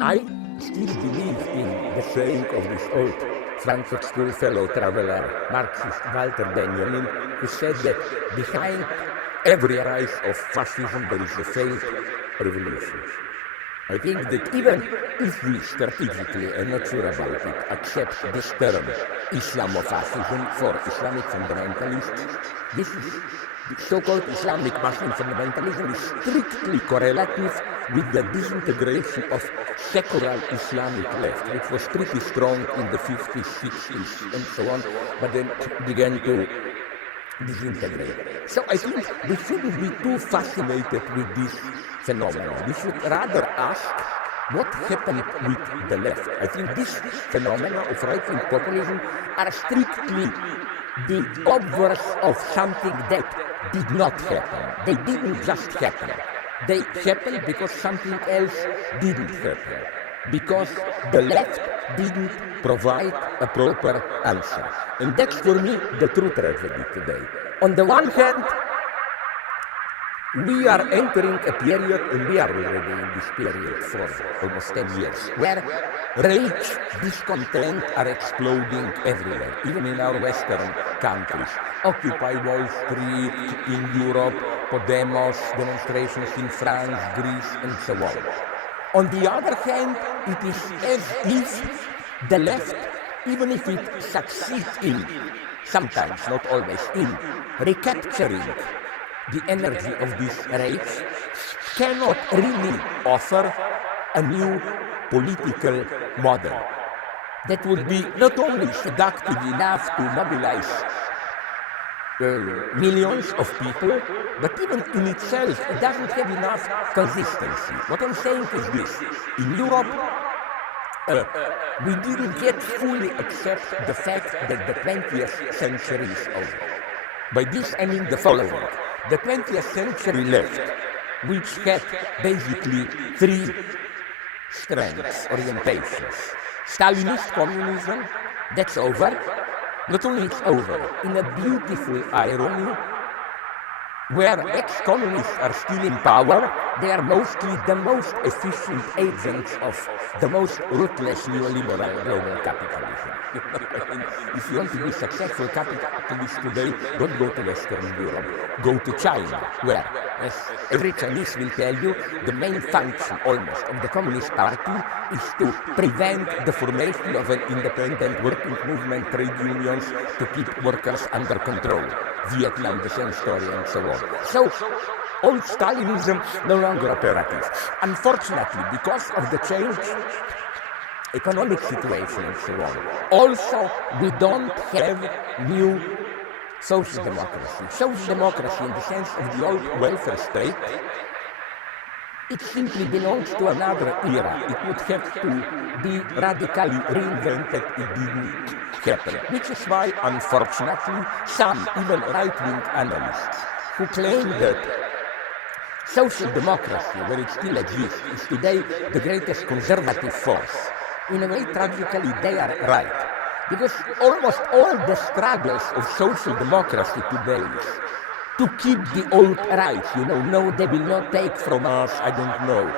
I still believe in the saying of this old Frankfurt School fellow traveler, Marxist Walter Benjamin, who said that behind every rise of fascism there is a failed revolution. I think that even if we strategically, I'm not sure about it, accept this term Islamofascism for Islamic fundamentalists, this so-called Islamic Muslim fundamentalism is strictly correlative with the disintegration of secular Islamic left, which was pretty strong in the 50s, 60s, and so on, but then began to disintegrate. So I think we shouldn't be too fascinated with this phenomenon. We should rather ask what happened with the left. I think this phenomena of right-wing populism are strictly the obverse of something that did not happen. They didn't just happen. They happened because something else didn't happen. Because the left didn't provide a proper answer. And that's for me the true tragedy today. On the one hand, we are entering a period, and we are already in this period for almost 10 years, where rage, discontent are exploding everywhere, even in our Western countries. Occupy Wall Street in Europe, Podemos, demonstrations in France, Greece, and so on. On the other hand, it is as if the left, even if it succeeds in, sometimes, not always, in recapturing the energy of this rage, cannot really offer a new political model that would be not only seductive enough to mobilize millions of people, but even in itself, it doesn't have enough consistency. What I'm saying is this: in Europe, we didn't yet fully accept the fact that the 20th century is over. By this I mean the following. The 20th century left, which had basically three strands, orientations. Stalinist communism, that's over. Not only it's over, in a beautiful irony, where ex-communists are still in power, they are mostly the most efficient agents of the most ruthless neoliberal global capitalism. If you want to be successful capitalist today, don't go to Western Europe, go to China, where, as every Chinese will tell you, the main function almost of the Communist Party is to prevent the formation of an independent working movement, trade unions, to keep workers under control. Vietnam, the same story, and so on. So, old Stalinism no longer operative. Unfortunately, because of the changed economic situation and so on, also we don't have new social democracy. Social democracy in the sense of the old welfare state, it simply belongs to another era. It would have to be radically reinvented. It didn't happen. Which is why, unfortunately, some, even right-wing analysts, who claim that social democracy, where it still exists, is today the greatest conservative force, in a way, tragically, they are right. Because almost all the struggles of social democracy today is to keep the old rights, no, they will not take from us, I don't know,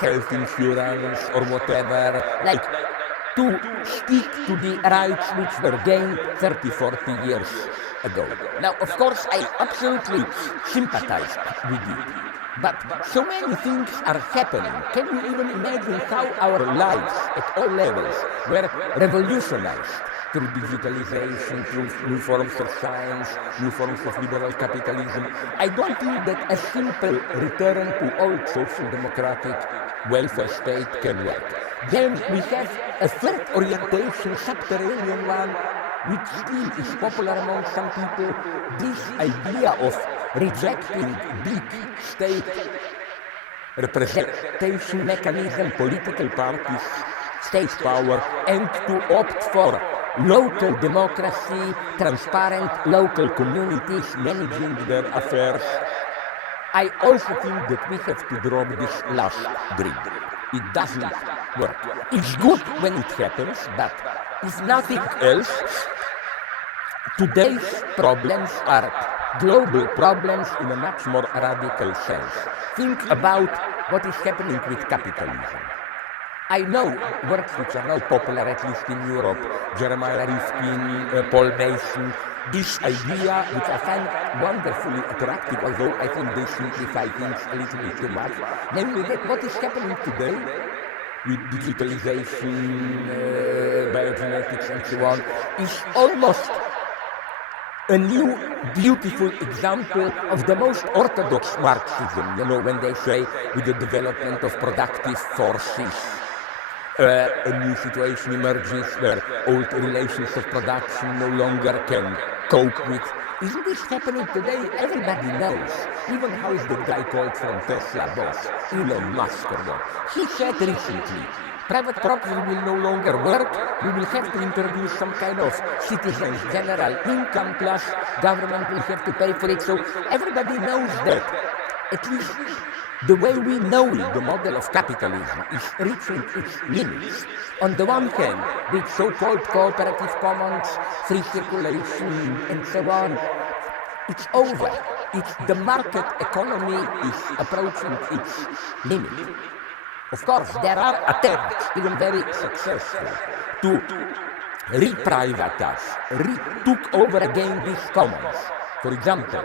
health insurance or whatever, like to stick to the rights which were gained 30, 40 years ago. Now, of course, I absolutely sympathize with it, but so many things are happening. Can you even imagine how our lives at all levels were revolutionized? Through digitalization, through new forms of science, new forms of liberal capitalism. I don't think that a simple return to old social democratic welfare state can work. Then we have a third orientation, subterranean one, which still is popular among some people, this idea of rejecting big state representation mechanism, political parties, state power, and to opt for local democracy, transparent local communities managing their affairs. I also think that we have to drop this last grid. It doesn't work. It's good when it happens, but if nothing else, today's problems are global problems in a much more radical sense. Think about what is happening with capitalism. I know works which are now popular, at least in Europe, Jeremiah Rifkin, Paul Mason, this idea, which I find wonderfully attractive, although I think they simplify things a little bit too much, namely that what is happening today with digitalization, biogenetics and so on, is almost a new beautiful example of the most orthodox Marxism, when they say with the development of productive forces, a new situation emerges where old relations of production no longer can cope with. Isn't this happening today? Everybody knows. Even how is the guy called from Tesla boss, Elon Musk or what? He said recently, private property will no longer work. We will have to introduce some kind of citizens' general income, plus government will have to pay for it. So everybody knows that. At least the way we know it, the model of capitalism, is reaching its limits. On the one hand, with so-called cooperative commons, free circulation, and so on, it's over. The market economy is approaching its limit. Of course, there are attempts, even very successful, to re-privatize, took over again these commons. For example,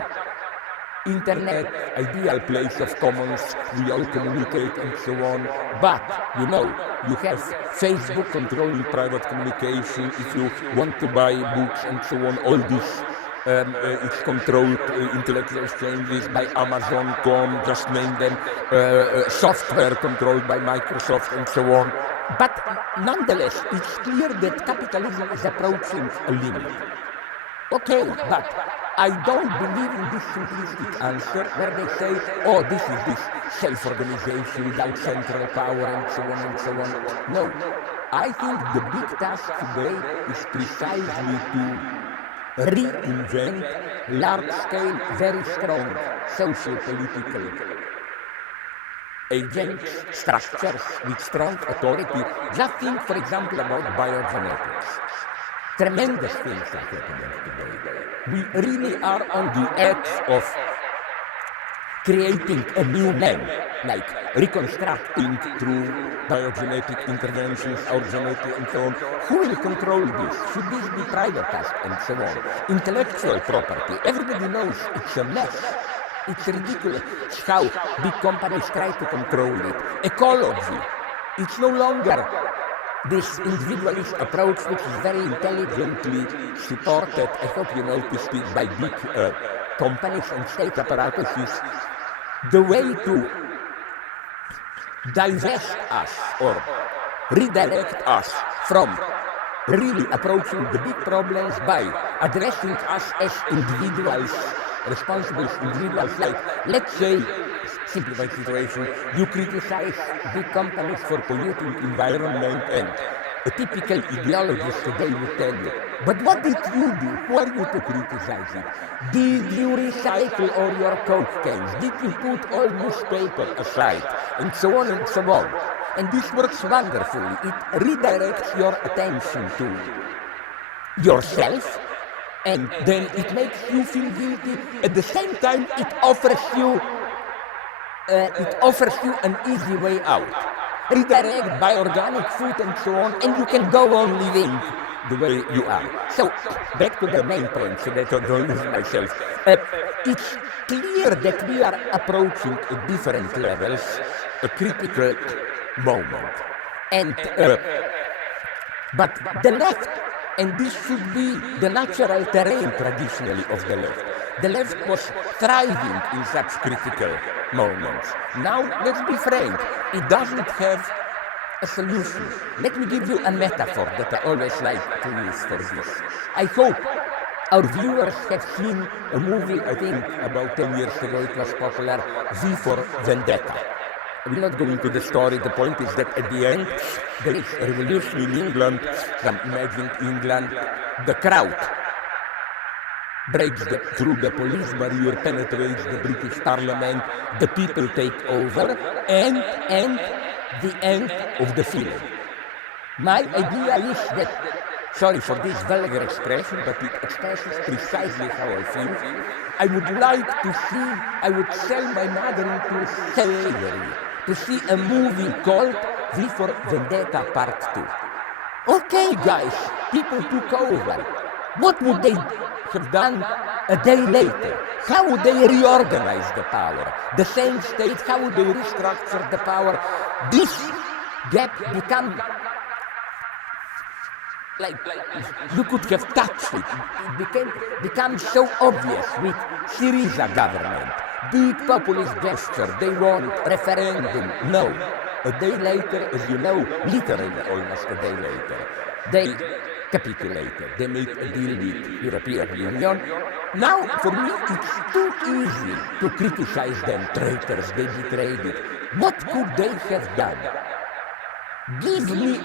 Internet, ideal place of commons, we all communicate and so on, but you have Facebook controlling private communication. If you want to buy books and so on, all this, it's controlled, intellectual exchanges by Amazon.com, just name them, software controlled by Microsoft and so on. But nonetheless, it's clear that capitalism is approaching a limit. Okay, but I don't believe in this simplistic answer where they say, oh, this is this self-organization without central power and so on and so on. No, I think the big task today is precisely to reinvent large-scale, very strong social-political agents, structures with strong authority. Just think, for example, about biogenetics. Tremendous things are happening today. We really are on the edge of creating a new man, like reconstructing through biogenetic interventions, our genetic and so on. Who will control this? Should this be privatized and so on? Intellectual property, everybody knows it's a mess. It's ridiculous how big companies try to control it. Ecology, it's no longer this individualist approach, which is very intelligently supported, I hope you noticed it, by big companies and state apparatuses. The way to divest us or redirect us from really approaching the big problems by addressing us as individuals, responsible individuals, like, let's say, simplified situation, you criticize big companies for polluting environment, and a typical ideologist today would tell you, but what did you do? Who are you to criticize it? Did you recycle all your Coke cans? Did you put all newspaper aside? And so on and so on. And this works wonderfully. It redirects your attention to yourself, and then it makes you feel guilty. At the same time, it offers you an easy way out. Redirect by organic food and so on, and you can go on living the way you are. So, back to the main point, so that I don't lose myself. It's clear that we are approaching at different levels a critical moment. And, but the left, and this should be the natural terrain traditionally of the left. The left was thriving in such critical moments. Now, let's be frank, it doesn't have a solution. Let me give you a metaphor that I always like to use for this. I hope our viewers have seen a movie, I think about 10 years ago it was popular, V for Vendetta. I will not go into the story. The point is that at the end, there is a revolution in England, some imagined England, the crowd breaks through the police barrier, penetrates the British Parliament, the people take over, and the end of the film. My idea is that, sorry for this vulgar expression, but it expresses precisely how I feel. I would like to see, I would sell my mother into slavery, to see a movie called V for Vendetta Part 2. Okay, guys, people took over. What would they have done a day later? How would they reorganize the power? The same state, how would they restructure the power? This gap become like you could have touched it. It became so obvious with Syriza government. Big populist gesture, they want referendum. No. A day later, as you know, literally almost a day later, they capitulated. They made a deal with European Union. Now, for me, it's too easy to criticize them, traitors, they betrayed it. What could they have done? Give me,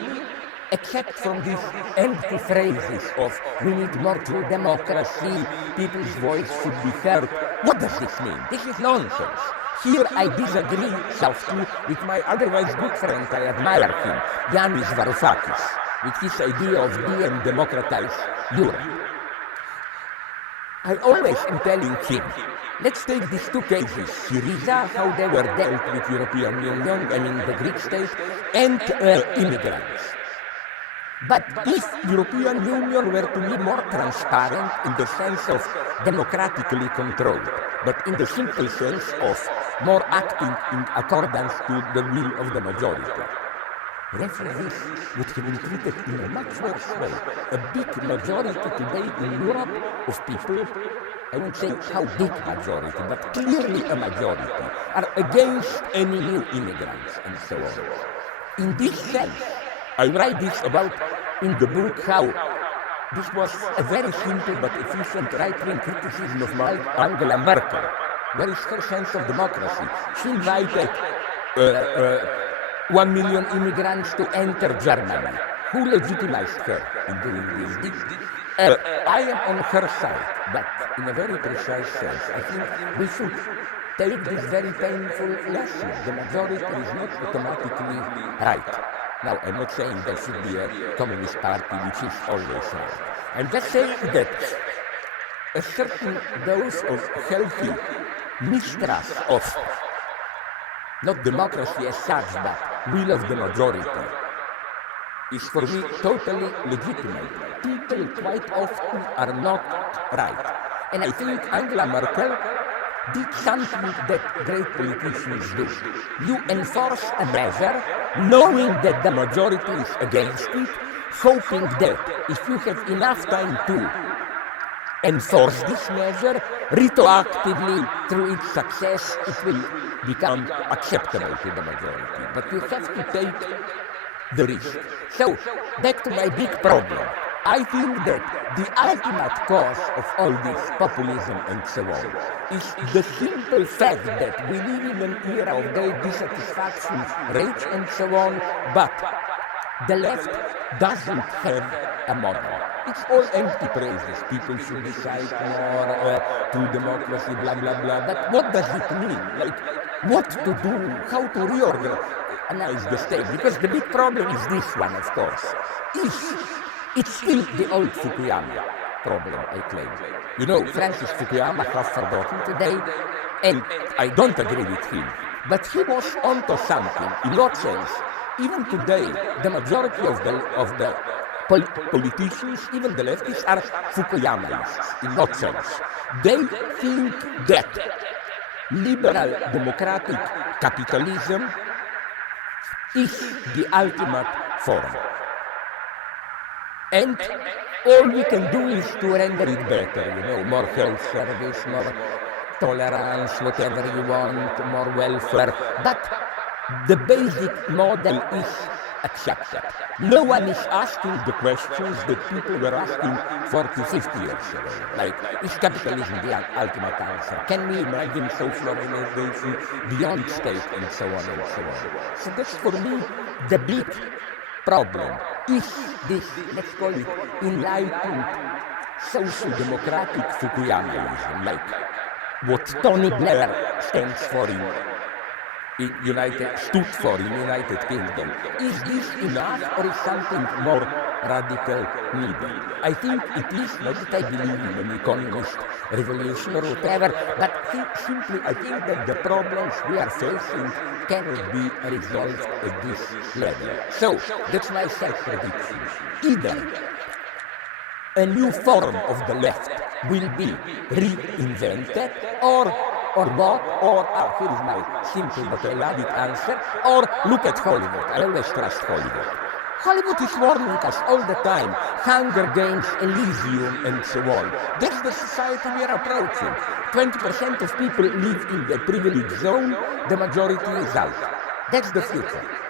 except from these empty phrases of we need more true democracy, people's voice should be heard. What does this mean? This is nonsense. Here I disagree softly with my otherwise good friend, I admire him, Yanis Varoufakis, with his idea of being democratized Europe. I always am telling him, let's take these two cases, Syriza, how they were dealt with European Union, I mean the Greek state, and immigrants. But if European Union were to be more transparent in the sense of democratically controlled, but in the simple sense of more acting in accordance to the will of the majority, refugees would have been treated in a much worse way. A big majority today in Europe of people, I won't say how big majority, but clearly a majority, are against any new immigrants and so on. In this sense, I write this about in the book how this was a very simple but efficient right-wing criticism of Angela Merkel. Where is her sense of democracy? She invited 1 million immigrants to enter Germany. Who legitimized her in doing this? I am on her side, but in a very precise sense. I think we should take this very painful lesson. The majority is not automatically right. Now, I'm not saying there should be a communist party which is always right. I'm just saying that a certain dose of healthy mistrust of not democracy as such, but will of the majority is for me totally legitimate. People quite often are not right. And I think Angela Merkel did something that great politicians do. You enforce a measure knowing that the majority is against it, hoping that if you have enough time to enforce this measure, retroactively through its success, it will become acceptable to the majority. But you have to take the risk. So, back to my big problem. I think that the ultimate cause of all this populism and so on is the simple fact that we live in an era of great dissatisfaction, rage and so on, but the left doesn't have a model. It's all empty praises. People should decide more to democracy, blah, blah, blah. But what does it mean? Like, what to do? How to reorganize the state? Because the big problem is this one, of course. It's still the old Fukuyama problem, I claim. You know, Francis Fukuyama, half forgotten today, and I don't agree with him. But he was onto something. In what sense? Even today, the majority of the politicians, even the leftists, are Fukuyamists. In what sense? They think that liberal democratic capitalism is the ultimate form. And all we can do is to render it better, more health service, more tolerance, whatever you want, more welfare. But the basic model is accepted. No one is asking the questions that people were asking 40, 50 years ago. Like, is capitalism the ultimate answer? Can we imagine social organization beyond state and so on and so on? So that's for me the big problem. Is this, let's call it, enlightened social democratic Fukuyamaism, like what Tony Blair stands for stood for in United Kingdom. Is this enough, or is something more radical middle. I think it is, not that I believe in an economist revolution or whatever, but simply I think that the problems we are facing cannot be resolved at this level. So, that's my self-prediction. Either a new form of the left will be reinvented, or what, or, here is my simple but elaborate answer, or look at Hollywood. I always trust Hollywood. Hollywood is warning us all the time, Hunger Games, Elysium, and so on. That's the society we are approaching. 20% of people live in the privileged zone, the majority is out. That's the future.